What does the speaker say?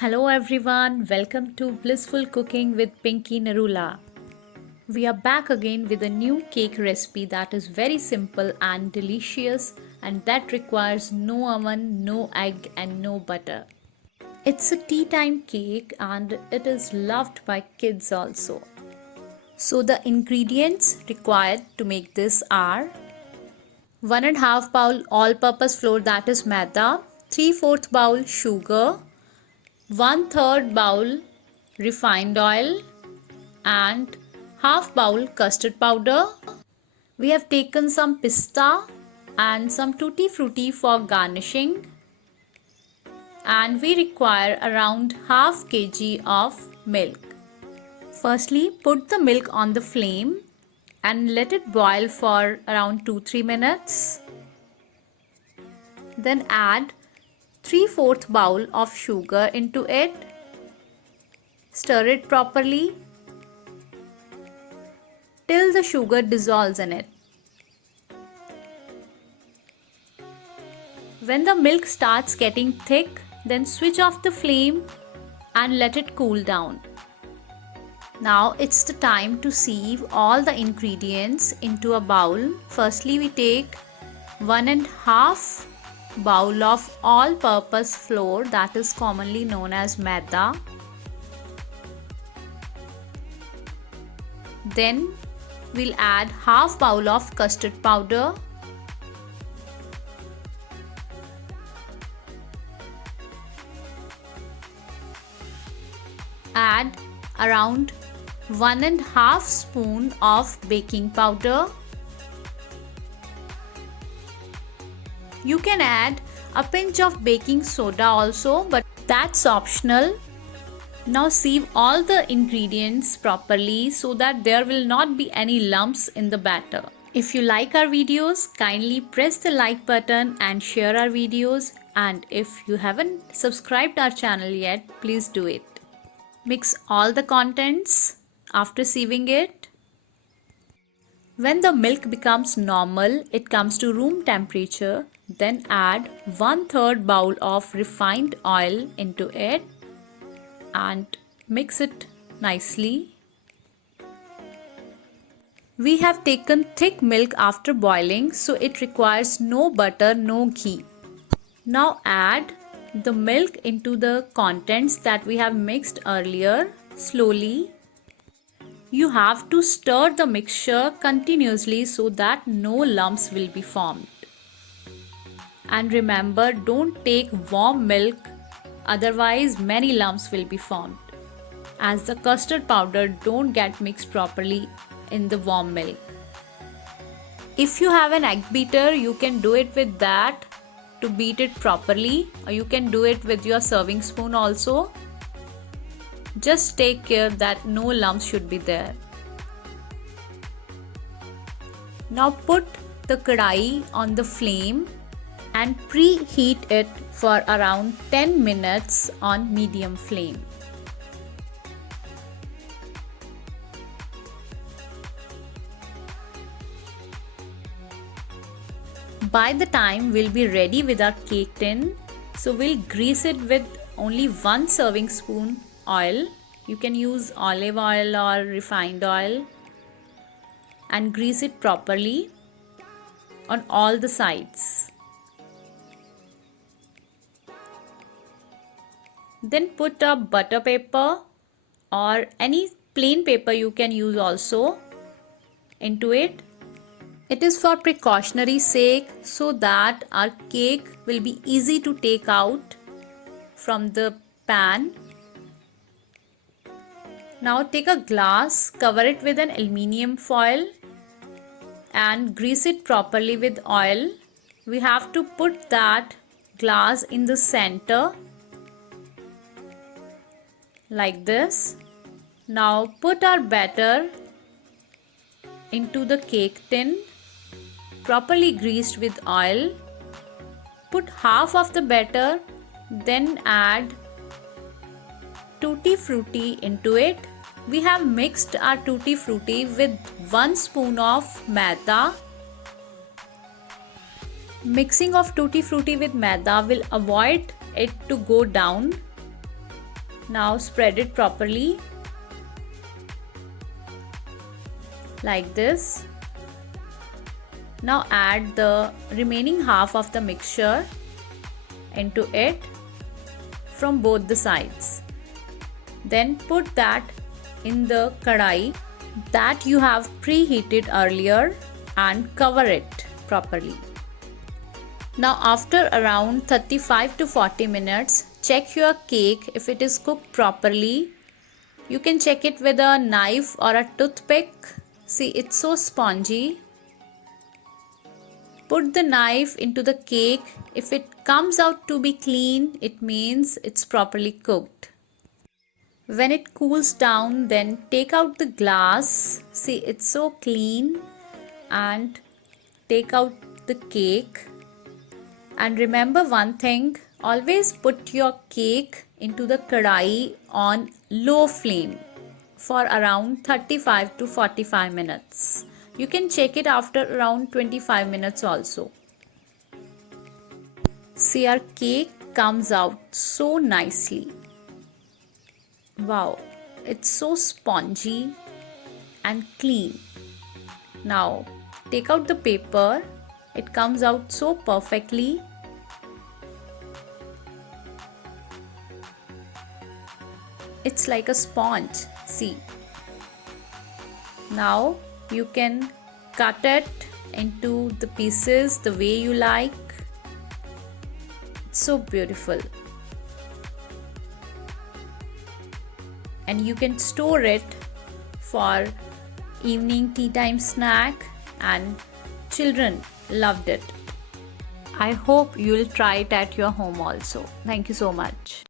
Hello everyone, welcome to Blissful Cooking with Pinky Narula. We are back again with a new cake recipe that is very simple and delicious and that requires no oven, no egg and no butter. It's a tea time cake and it is loved by kids also. So the ingredients required to make this are 1.5 bowl all-purpose flour that is maida, 3/4 bowl sugar, 1/3 bowl refined oil and half bowl custard powder. We have taken some pista and some tutti frutti for garnishing and we require around half kg of milk. Firstly, put the milk on the flame and let it boil for around 2-3 minutes. Then add 3/4 bowl of sugar into it. Stir it properly till the sugar dissolves in it. When the milk starts getting thick, then switch off the flame and let it cool down. Now it's the time to sieve all the ingredients into a bowl. Firstly, we take 1.5 bowl of all-purpose flour that is commonly known as maida. Then we'll add half bowl of custard powder. Add around 1.5 spoon of baking powder. You can add a pinch of baking soda also, but that's optional. Now sieve all the ingredients properly so that there will not be any lumps in the batter. If you like our videos, kindly press the like button and share our videos, and if you haven't subscribed our channel yet, please do it. Mix all the contents after sieving it. When the milk becomes normal, it comes to room temperature, then add 1/3 bowl of refined oil into it and mix it nicely. We have taken thick milk after boiling, so it requires no butter, no ghee. Now add the milk into the contents that we have mixed earlier slowly. You have to stir the mixture continuously so that no lumps will be formed. And remember, don't take warm milk, otherwise many lumps will be formed, as the custard powder don't get mixed properly in the warm milk. If you have an egg beater, you can do it with that to beat it properly, or you can do it with your serving spoon also. Just take care that no lumps should be there. Now put the kadai on the flame and preheat it for around 10 minutes on medium flame. By the time we'll be ready with our cake tin, so we'll grease it with only 1 serving spoon oil. You can use olive oil or refined oil and grease it properly on all the sides. Then put a butter paper or any plain paper you can use also into it. It is for precautionary sake so that our cake will be easy to take out from the pan. Now take a glass, cover it with an aluminium foil and grease it properly with oil. We have to put that glass in the center like this. Now put our batter into the cake tin, properly greased with oil. Put half of the batter, then add tutti frutti into it. We have mixed our tutti frutti with 1 spoon of maida. Mixing of tutti frutti with maida will avoid it to go down Now spread it properly like this. Now add the remaining half of the mixture into it from both the sides. Then put that in the kadai that you have preheated earlier and cover it properly. Now after around 35 to 40 minutes, check your cake if it is cooked properly. You can check it with a knife or a toothpick. See, it's so spongy. Put the knife into the cake. If it comes out to be clean, it means it's properly cooked. When it cools down, then take out the glass. See, it's so clean. And take out the cake. And remember one thing, always put your cake into the kadai on low flame for around 35 to 45 minutes. You can check it after around 25 minutes also. See, our cake comes out so nicely. Wow, it's so spongy and clean. Now, take out the paper. It comes out so perfectly. It's like a sponge. See. Now, you can cut it into the pieces the way you like. It's so beautiful. And you can store it for evening tea time snack, and children loved it. I hope you'll try it at your home also. Thank you so much.